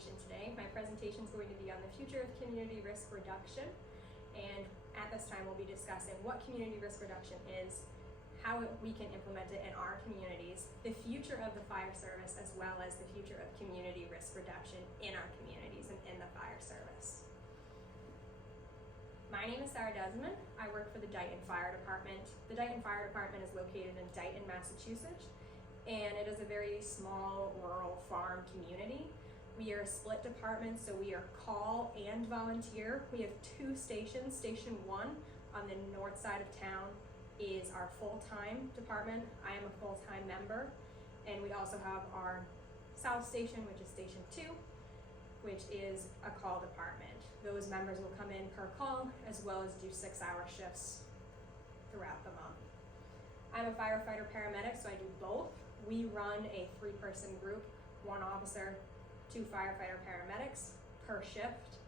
presentation today. My presentation is going to be on the future of community risk reduction, and at this time we'll be discussing what community risk reduction is, how we can implement it in our communities, the future of the fire service, as well as the future of community risk reduction in our communities and in the fire service. My name is Sarah Desmond. I work for the Dighton Fire Department. The Dighton Fire Department is located in Dighton, Massachusetts, and it is a very small rural farm community. We are a split department, so we are call and volunteer. We have two stations. Station 1 on the north side of town is our full-time department. I am a full-time member, and we also have our south station, which is Station 2, which is a call department. Those members will come in per call, as well as do 6-hour shifts throughout the month. I'm a firefighter paramedic, so I do both. We run a 3-person group, 1 officer, 2 firefighter paramedics per shift.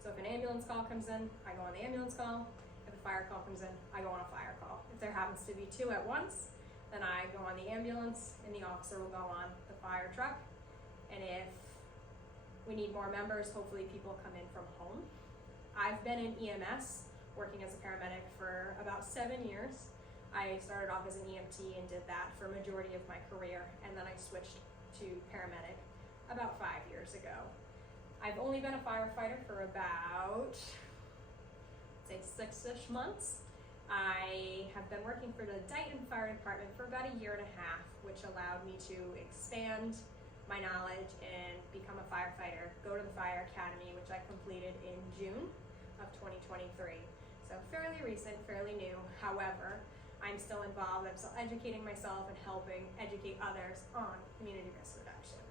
So if an ambulance call comes in, I go on the ambulance call. If a fire call comes in, I go on a fire call. If there happens to be 2 at once, then I go on the ambulance and the officer will go on the fire truck. And if we need more members, hopefully people come in from home. I've been in EMS, working as a paramedic for about 7 years. I started off as an EMT and did that for a majority of my career, and then I switched to paramedic about 5 years ago. I've only been a firefighter for about, say, 6-ish months. I have been working for the Dighton Fire Department for about a year and a half, which allowed me to expand my knowledge and become a firefighter, go to the fire academy, which I completed in June of 2023. So fairly recent, fairly new. However, I'm still involved. I'm still educating myself and helping educate others on community risk reduction.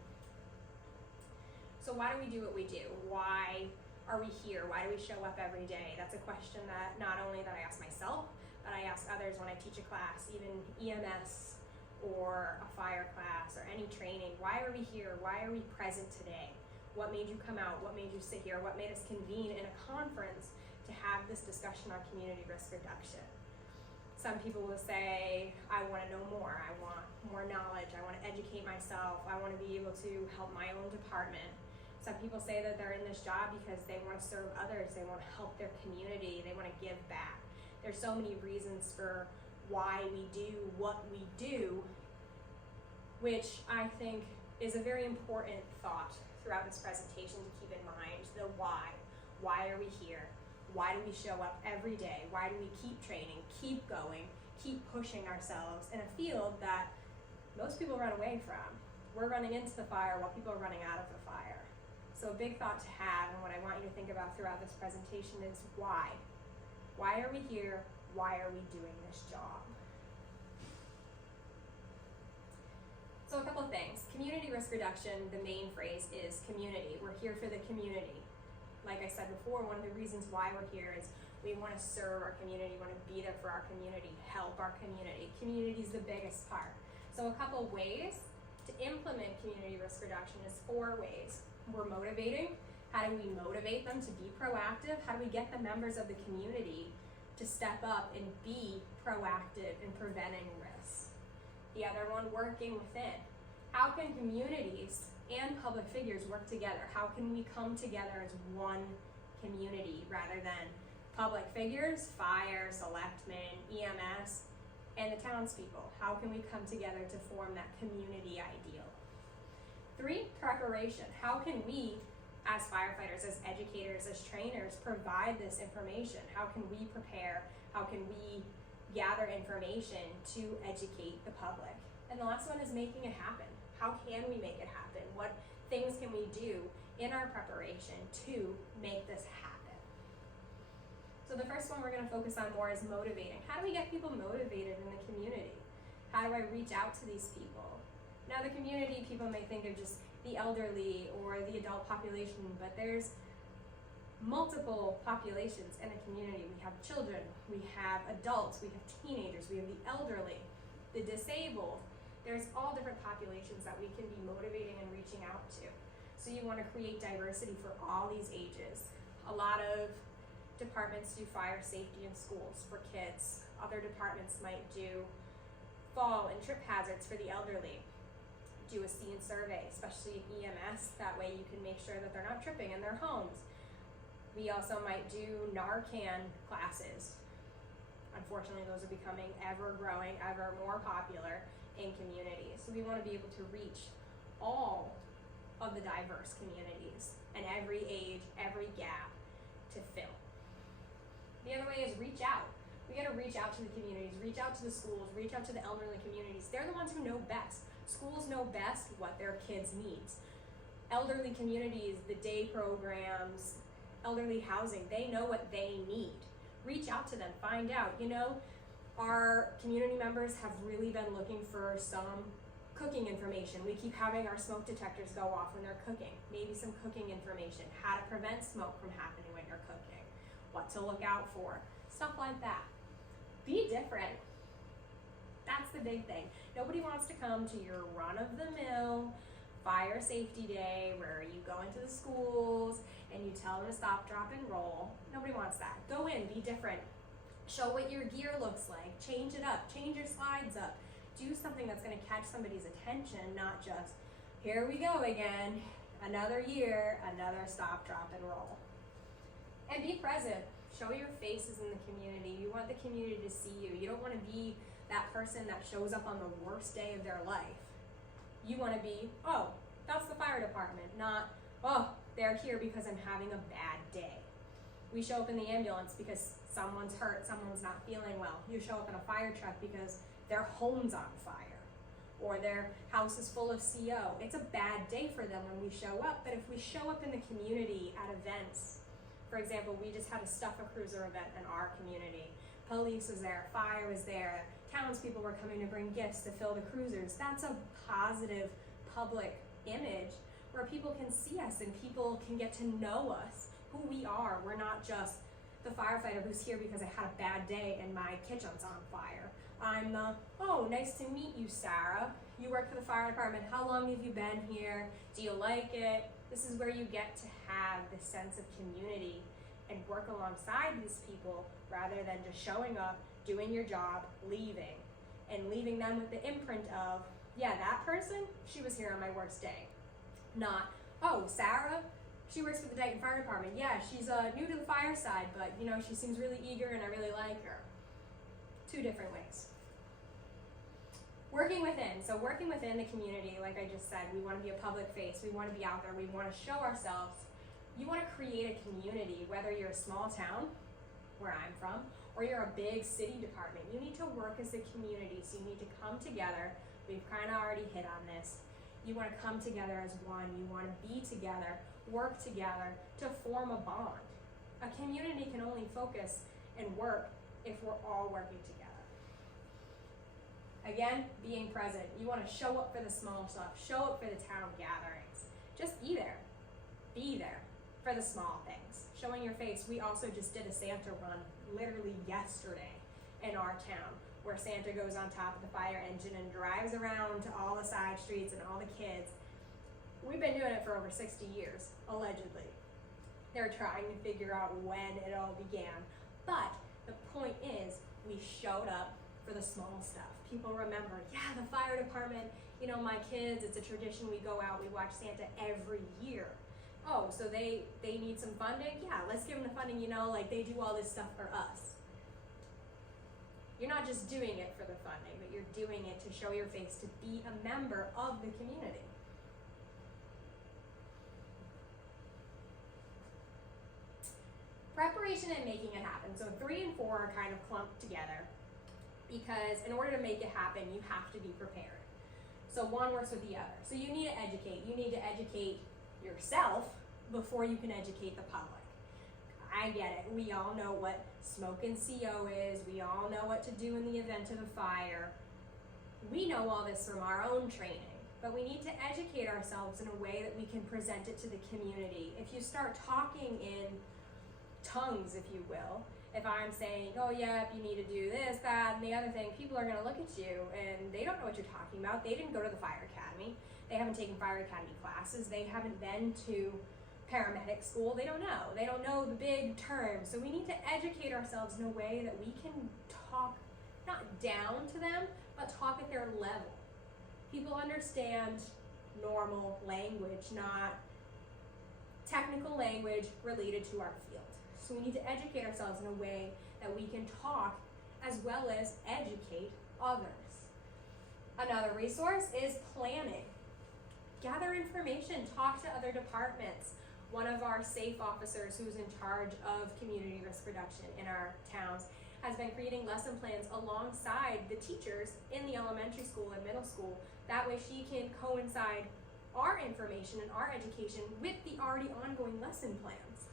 So why do we do what we do? Why are we here? Why do we show up every day? That's a question that not only that I ask myself, but I ask others when I teach a class, even EMS, or a fire class or any training. Why are we here? Why are we present today? What made you come out? What made you sit here? What made us convene in a conference to have this discussion on community risk reduction? Some people will say, I want to know more. I want more knowledge. I want to educate myself. I want to be able to help my own department. Some people say that they're in this job because they want to serve others. They want to help their community. They want to give back. There's so many reasons for why we do what we do, which I think is a very important thought throughout this presentation to keep in mind. The why. Why are we here? Why do we show up every day? Why do we keep training, keep going, keep pushing ourselves in a field that most people run away from? We're running into the fire while people are running out of the fire. So a big thought to have, and what I want you to think about throughout this presentation is why. Why are we here? Why are we doing this job? So a couple of things. Community risk reduction, the main phrase is community. We're here for the community. Like I said before, one of the reasons why we're here is we want to serve our community, we want to be there for our community, help our community. Community is the biggest part. So a couple of ways to implement community risk reduction is 4 ways. We're motivating. How do we motivate them to be proactive? How do we get the members of the community to step up and be proactive in preventing risks? The other one, working within. How can communities and public figures work together? How can we come together as one community rather than public figures, fire, selectmen, EMS, and the townspeople? How can we come together to form that community ideal? 3, preparation. How can we, as firefighters, as educators, as trainers, provide this information? How can we prepare? How can we gather information to educate the public? And the last one is making it happen. How can we make it happen? What things can we do in our preparation to make this happen? So the first one we're going to focus on more is motivating. How do we get people motivated in the community? How do I reach out to these people? Now the community, people may think of just the elderly or the adult population, but there's multiple populations in a community. We have children, we have adults, we have teenagers, we have the elderly, the disabled. There's all different populations that we can be motivating and reaching out to. So you want to create diversity for all these ages. A lot of departments do fire safety in schools for kids. Other departments might do fall and trip hazards for the elderly. do a scene survey, especially EMS. That way you can make sure that they're not tripping in their homes. We also might do Narcan classes. Unfortunately, those are becoming ever growing, ever more popular in communities. So we want to be able to reach all of the diverse communities and every age, every gap to fill. The other way is reach out. We got to reach out to the communities, reach out to the schools, reach out to the elderly communities. They're the ones who know best. Schools know best what their kids need. Elderly communities, the day programs, elderly housing, they know what they need. Reach out to them, find out. You know, our community members have really been looking for some cooking information. We keep having our smoke detectors go off when they're cooking. Maybe some cooking information, how to prevent smoke from happening when you're cooking, what to look out for, stuff like that. Be different. That's the big thing. Nobody wants to come to your run-of-the-mill fire safety day where you go into the schools and you tell them to stop, drop, and roll. Nobody wants that. Go in, be different. Show what your gear looks like. Change it up. Change your slides up. Do something that's going to catch somebody's attention, not just, here we go again, another year, another stop, drop, and roll. And be present. Show your faces in the community. You want the community to see you. You don't want to be that person that shows up on the worst day of their life. You want to be, oh, that's the fire department, not, oh, they're here because I'm having a bad day. We show up in the ambulance because someone's hurt, someone's not feeling well. You show up in a fire truck because their home's on fire or their house is full of CO. It's a bad day for them when we show up, but if we show up in the community at events, for example, we just had a Stuff a Cruiser event in our community. Police was there, fire was there, townspeople were coming to bring gifts to fill the cruisers. That's a positive public image where people can see us and people can get to know us, who we are. We're not just the firefighter who's here because I had a bad day and my kitchen's on fire. I'm the, oh, nice to meet you, Sarah. You work for the fire department. How long have you been here? Do you like it? This is where you get to have this sense of community and work alongside these people rather than just showing up, doing your job, leaving, and leaving them with the imprint of, yeah, that person, she was here on my worst day. Not, oh, Sarah, she works for the Dayton Fire Department. Yeah, she's new to the fire side, but you know, she seems really eager and I really like her. Two different ways. Working within. So working within the community, like I just said, we want to be a public face. We want to be out there. We want to show ourselves. You want to create a community, whether you're a small town, where I'm from, or you're a big city department. You need to work as a community. So you need to come together. We've kind of already hit on this. You want to come together as one. You want to be together, work together to form a bond. A community can only focus and work if we're all working together. Again, being present. You want to show up for the small stuff. Show up for the town gatherings. Just be there. Be there for the small things. Showing your face. We also just did a Santa run literally yesterday in our town where Santa goes on top of the fire engine and drives around to all the side streets and all the kids. We've been doing it for over 60 years, allegedly. They're trying to figure out when it all began. But the point is, we showed up for the small stuff. People remember, yeah, the fire department, you know, my kids, it's a tradition, we go out, we watch Santa every year. Oh, so they need some funding? Yeah, let's give them the funding, you know, like they do all this stuff for us. You're not just doing it for the funding, but you're doing it to show your face, to be a member of the community. Preparation and making it happen. So 3 and 4 are kind of clumped together because in order to make it happen, you have to be prepared. So one works with the other. So you need to educate. You need to educate yourself before you can educate the public. I get it. We all know what smoke and CO is. We all know what to do in the event of a fire. We know all this from our own training, but we need to educate ourselves in a way that we can present it to the community. If you start talking in tongues, if you will, if I'm saying, oh yeah, you need to do this, that, and the other thing, people are gonna look at you and they don't know what you're talking about. They didn't go to the fire academy. They haven't taken fire academy classes. They haven't been to paramedic school. They don't know. They don't know the big terms. So we need to educate ourselves in a way that we can talk not down to them, but talk at their level. People understand normal language, not technical language related to our field. So we need to educate ourselves in a way that we can talk as well as educate others. Another resource is planning. Gather information, talk to other departments. One of our SAFE officers who's in charge of community risk reduction in our towns has been creating lesson plans alongside the teachers in the elementary school and middle school. That way she can coincide our information and our education with the already ongoing lesson plans.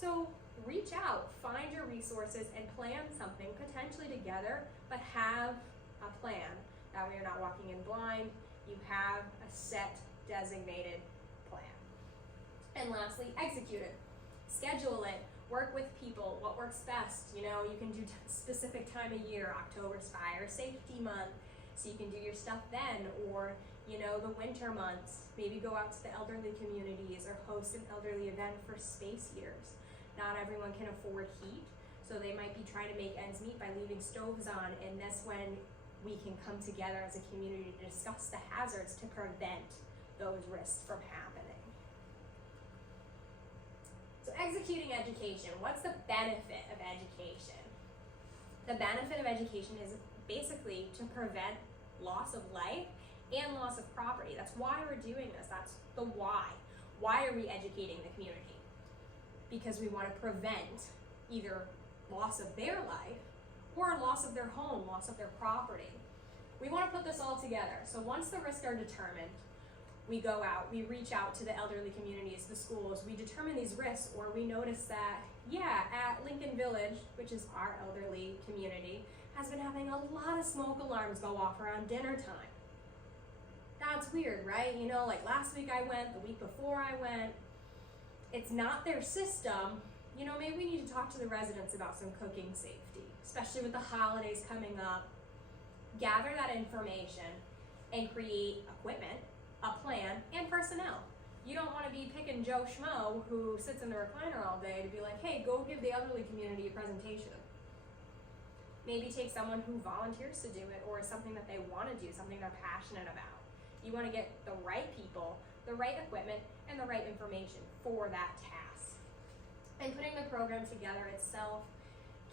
So reach out, find your resources, and plan something potentially together, but have a plan. That way you're not walking in blind, you have a set designated plan. And lastly, execute it. Schedule it, work with people, what works best. You know, you can do specific time of year, October's Fire Safety Month, so you can do your stuff then, or you know, the winter months, maybe go out to the elderly communities or host an elderly event for space heaters. Not everyone can afford heat, so they might be trying to make ends meet by leaving stoves on, and that's when we can come together as a community to discuss the hazards to prevent those risks from happening. So executing education, what's the benefit of education? The benefit of education is basically to prevent loss of life and loss of property. That's why we're doing this. That's the why. Why are we educating the community? Because we want to prevent either loss of their life or loss of their home, loss of their property. We want to put this all together. So once the risks are determined, we go out, we reach out to the elderly communities, the schools, we determine these risks, or we notice that, yeah, at Lincoln Village, which is our elderly community, has been having a lot of smoke alarms go off around dinner time. That's weird, right? You know, like last week I went, the week before I went, it's not their system. You know, maybe we need to talk to the residents about some cooking safety, especially with the holidays coming up. Gather that information and create equipment, a plan, and personnel. You don't want to be picking Joe Schmo who sits in the recliner all day to be like, hey, go give the elderly community a presentation. Maybe take someone who volunteers to do it or is something that they want to do, something they're passionate about. You want to get the right people, the right equipment, and the right information for that task. And putting the program together itself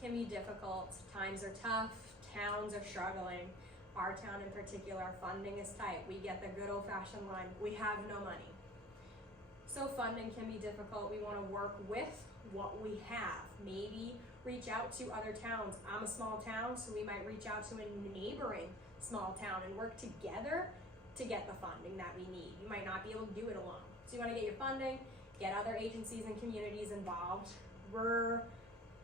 can be difficult. Times are tough, towns are struggling. Our town in particular, funding is tight. We get the good old-fashioned line, we have no money. So funding can be difficult. We want to work with what we have. Maybe reach out to other towns. I'm a small town, so we might reach out to a neighboring small town and work together to get the funding that we need. You might not be able to do it alone. So you want to get your funding, get other agencies and communities involved. We're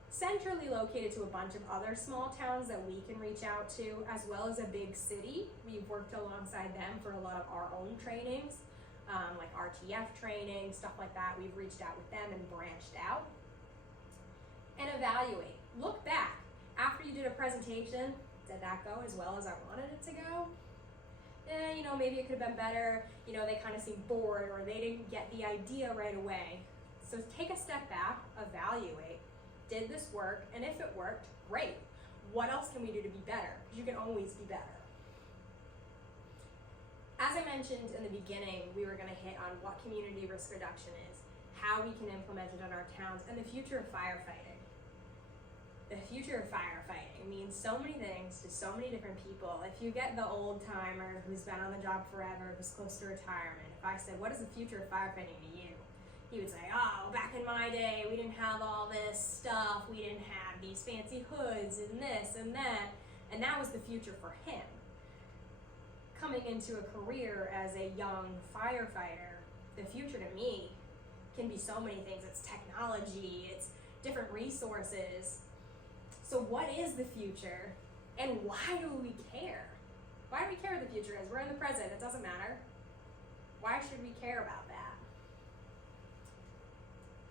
centrally located to a bunch of other small towns that we can reach out to, as well as a big city. We've worked alongside them for a lot of our own trainings, like RTF training, stuff like that. We've reached out with them and branched out. And evaluate. Look back. After you did a presentation, did that go as well as I wanted it to go? You know, maybe it could have been better. You know, they kind of seemed bored or they didn't get the idea right away. So take a step back, evaluate. Did this work? And if it worked, great. What else can we do to be better? Because you can always be better. As I mentioned in the beginning, we were going to hit on what community risk reduction is, how we can implement it in our towns, and the future of firefighting. The future of firefighting means so many things to so many different people. If you get the old timer who's been on the job forever, who's close to retirement, if I said, what is the future of firefighting to you? He would say, oh, back in my day, we didn't have all this stuff. We didn't have these fancy hoods and this and that. And that was the future for him. Coming into a career as a young firefighter, the future to me can be so many things. It's technology, it's different resources. So what is the future and why do we care? Why do we care what the future is? We're in the present, it doesn't matter. Why should we care about that?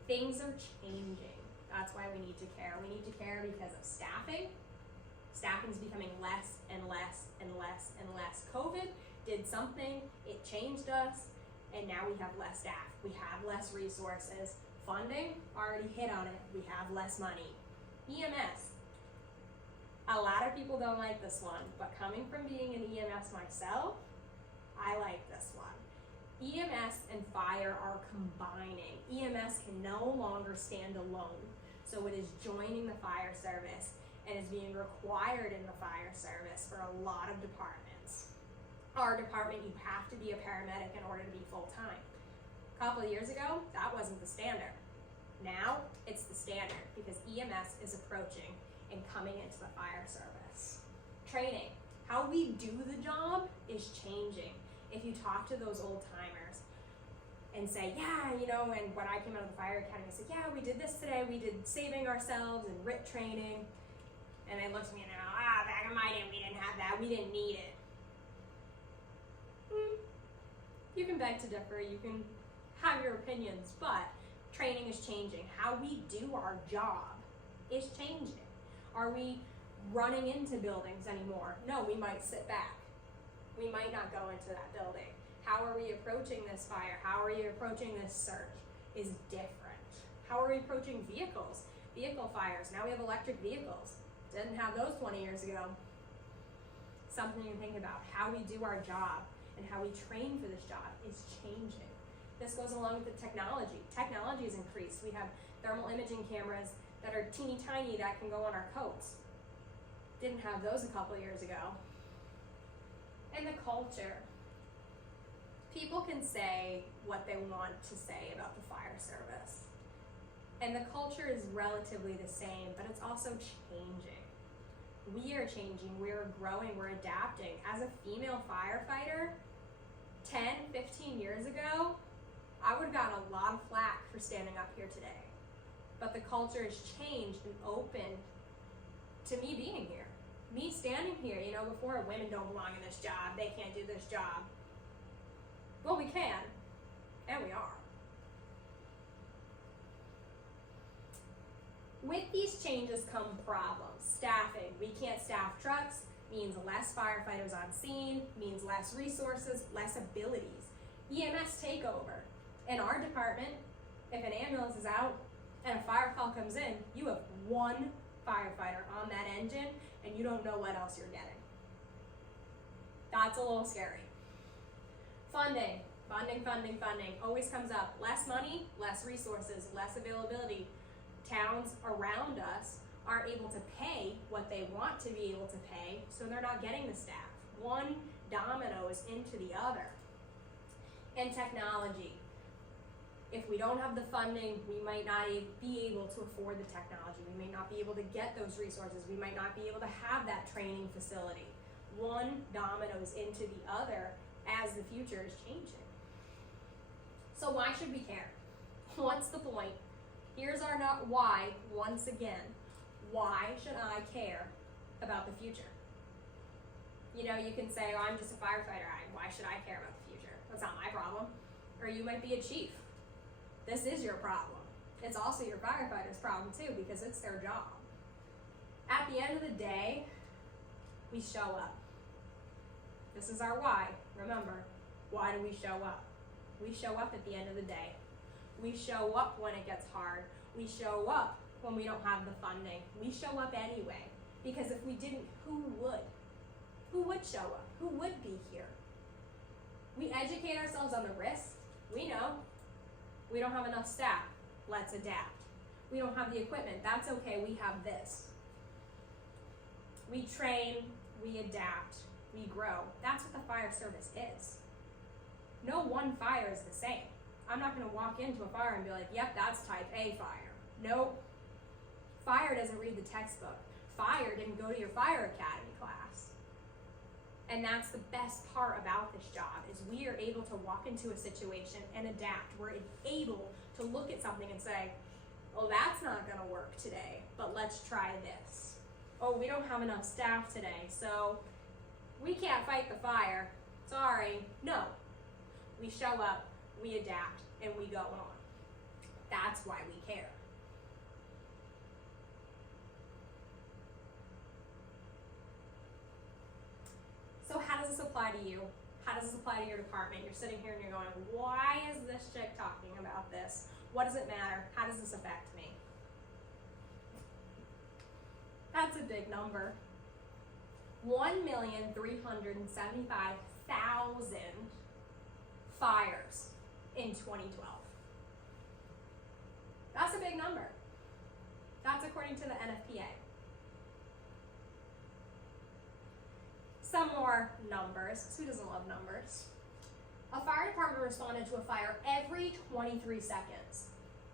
Things are changing. That's why we need to care. We need to care because of staffing. Staffing is becoming less and less and less and less. COVID did something, it changed us, and now we have less staff. We have less resources. Funding, already hit on it, we have less money. EMS. A lot of people don't like this one, but coming from being an EMS myself, I like this one. EMS and fire are combining. EMS can no longer stand alone, so it is joining the fire service and is being required in the fire service for a lot of departments. Our department, you have to be a paramedic in order to be full-time. A couple of years ago, that wasn't the standard. Now, it's the standard because EMS is approaching and coming into the fire service. Training. How we do the job is changing. If you talk to those old timers and say, yeah, you know, and when I came out of the fire academy, I said, yeah, we did this today. We did saving ourselves and RIT training. And they looked at me and they're like, back in my day, we didn't have that. We didn't need it. You can beg to differ. You can have your opinions, but training is changing. How we do our job is changing. Are we running into buildings anymore? No, we might sit back. We might not go into that building. How are we approaching this fire? How are you approaching this search is different. How are we approaching vehicles? Vehicle fires. Now we have electric vehicles. Didn't have those 20 years ago. Something to think about. How we do our job and how we train for this job is changing. This goes along with the technology. Technology has increased. We have thermal imaging cameras that are teeny tiny that can go on our coats. Didn't have those a couple years ago. And the culture. People can say what they want to say about the fire service. And the culture is relatively the same, but it's also changing. We are changing, we're growing, we're adapting. As a female firefighter, 10, 15 years ago, I would have gotten a lot of flack for standing up here today. But the culture has changed and opened to me being here. Me standing here, you know, before women don't belong in this job, they can't do this job. Well, we can, and we are. With these changes come problems. Staffing. We can't staff trucks, means less firefighters on scene, means less resources, less abilities. EMS takeover. In our department, if an ambulance is out and a fire call comes in, you have one firefighter on that engine and you don't know what else you're getting. That's a little scary. Funding. Funding always comes up. Less money, less resources, less availability. Towns around us aren't able to pay what they want to be able to pay, so they're not getting the staff. One domino is into the other. And technology. If we don't have the funding, we might not be able to afford the technology. We may not be able to get those resources. We might not be able to have that training facility. One domino is into the other as the future is changing. So why should we care? What's the point? Here's our why once again. Why should I care about the future? You know, you can say, oh, I'm just a firefighter. Why should I care about the future? That's not my problem. Or you might be a chief. This is your problem. It's also your firefighter's problem too, because it's their job. At the end of the day, we show up. This is our why. Remember, why do we show up? We show up at the end of the day. We show up when it gets hard. We show up when we don't have the funding. We show up anyway, because if we didn't, who would? Who would show up? Who would be here? We educate ourselves on the risks. We know. We don't have enough staff. Let's adapt. We don't have the equipment. That's okay. We have this. We train. We adapt. We grow. That's what the fire service is. No one fire is the same. I'm not going to walk into a fire and be like, yep, that's type A fire. Nope. Fire doesn't read the textbook. Fire didn't go to your fire academy class. And that's the best part about this job, is we are able to walk into a situation and adapt. We're able to look at something and say, oh, that's not going to work today, but let's try this. Oh, we don't have enough staff today, so we can't fight the fire. Sorry. No. We show up, we adapt, and we go on. That's why we care. So how does this apply to you? How does this apply to your department? You're sitting here and you're going, why is this chick talking about this? What does it matter? How does this affect me? That's a big number. 1,375,000 fires in 2012. That's a big number. That's according to the NFPA. Some more numbers. Who doesn't love numbers? A fire department responded to a fire every 23 seconds.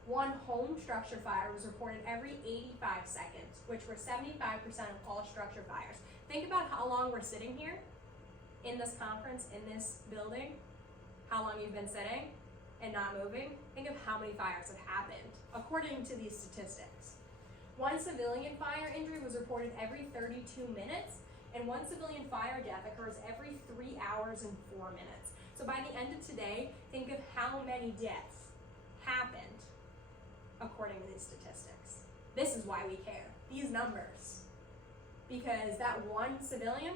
One home structure fire was reported every 85 seconds, which were 75% of all structure fires. Think about how long we're sitting here in this conference, in this building, how long you've been sitting and not moving. Think of how many fires have happened, according to these statistics. One civilian fire injury was reported every 32 minutes, and one civilian fire death occurs every 3 hours and 4 minutes. So by the end of today, think of how many deaths happened according to these statistics. This is why we care, these numbers. Because that one civilian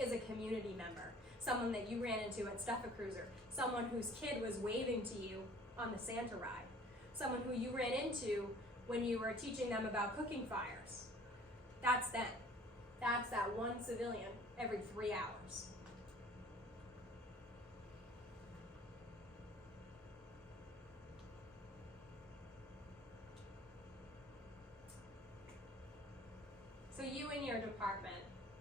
is a community member, someone that you ran into at Stuffa Cruiser, someone whose kid was waving to you on the Santa ride, someone who you ran into when you were teaching them about cooking fires. That's them. That's that one civilian every 3 hours. So you and your department.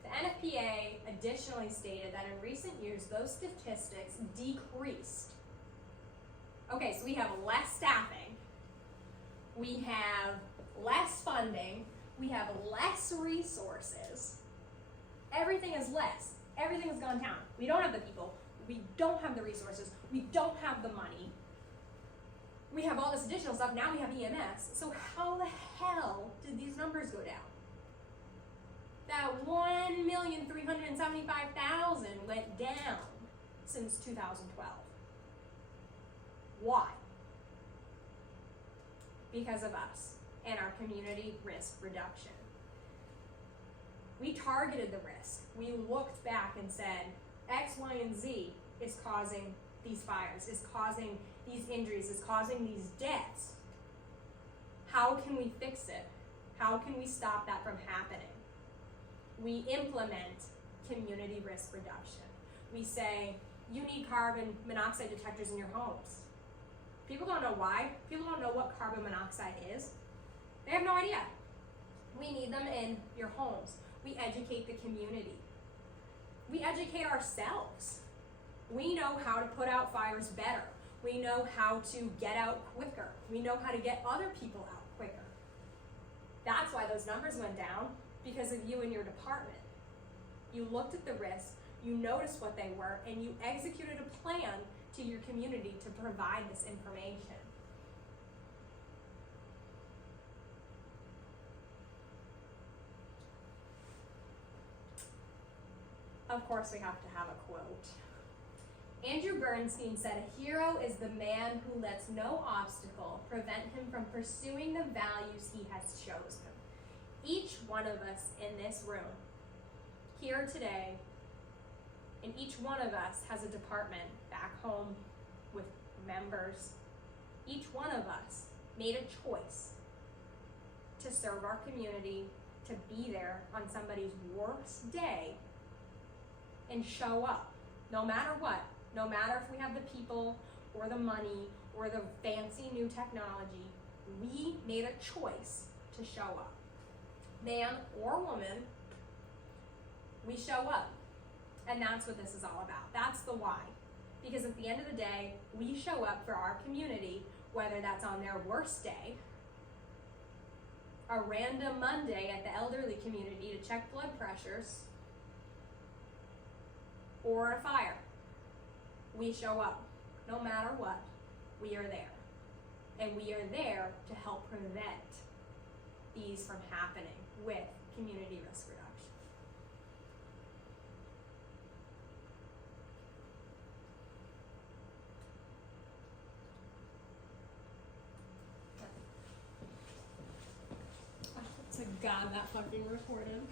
The NFPA additionally stated that in recent years, those statistics decreased. Okay, so we have less staffing, we have less funding, we have less resources. Everything is less. Everything has gone down. We don't have the people, we don't have the resources, we don't have the money. We have all this additional stuff, now we have EMS. So how the hell did these numbers go down? That 1,375,000 went down since 2012. Why? Because of us and our community risk reduction. We targeted the risk. We looked back and said, X, Y, and Z is causing these fires, is causing these injuries, is causing these deaths. How can we fix it? How can we stop that from happening? We implement community risk reduction. We say, you need carbon monoxide detectors in your homes. People don't know why. People don't know what carbon monoxide is. They have no idea. We need them in your homes. We educate the community. We educate ourselves. We know how to put out fires better. We know how to get out quicker. We know how to get other people out quicker. That's why those numbers went down, because of you and your department. You looked at the risks, you noticed what they were, and you executed a plan to your community to provide this information. Of course, we have to have a quote. Andrew Bernstein said, "A hero is the man who lets no obstacle prevent him from pursuing the values he has chosen." Each one of us in this room, here today, and each one of us has a department back home with members. Each one of us made a choice to serve our community, to be there on somebody's worst day and show up, no matter what. No matter if we have the people or the money or the fancy new technology, we made a choice to show up. Man or woman, we show up. And that's what this is all about. That's the why. Because at the end of the day, we show up for our community, whether that's on their worst day, a random Monday at the elderly community to check blood pressures, or a fire. We show up. No matter what, we are there. And we are there to help prevent these from happening with community risk reduction. To God, that fucking recorded.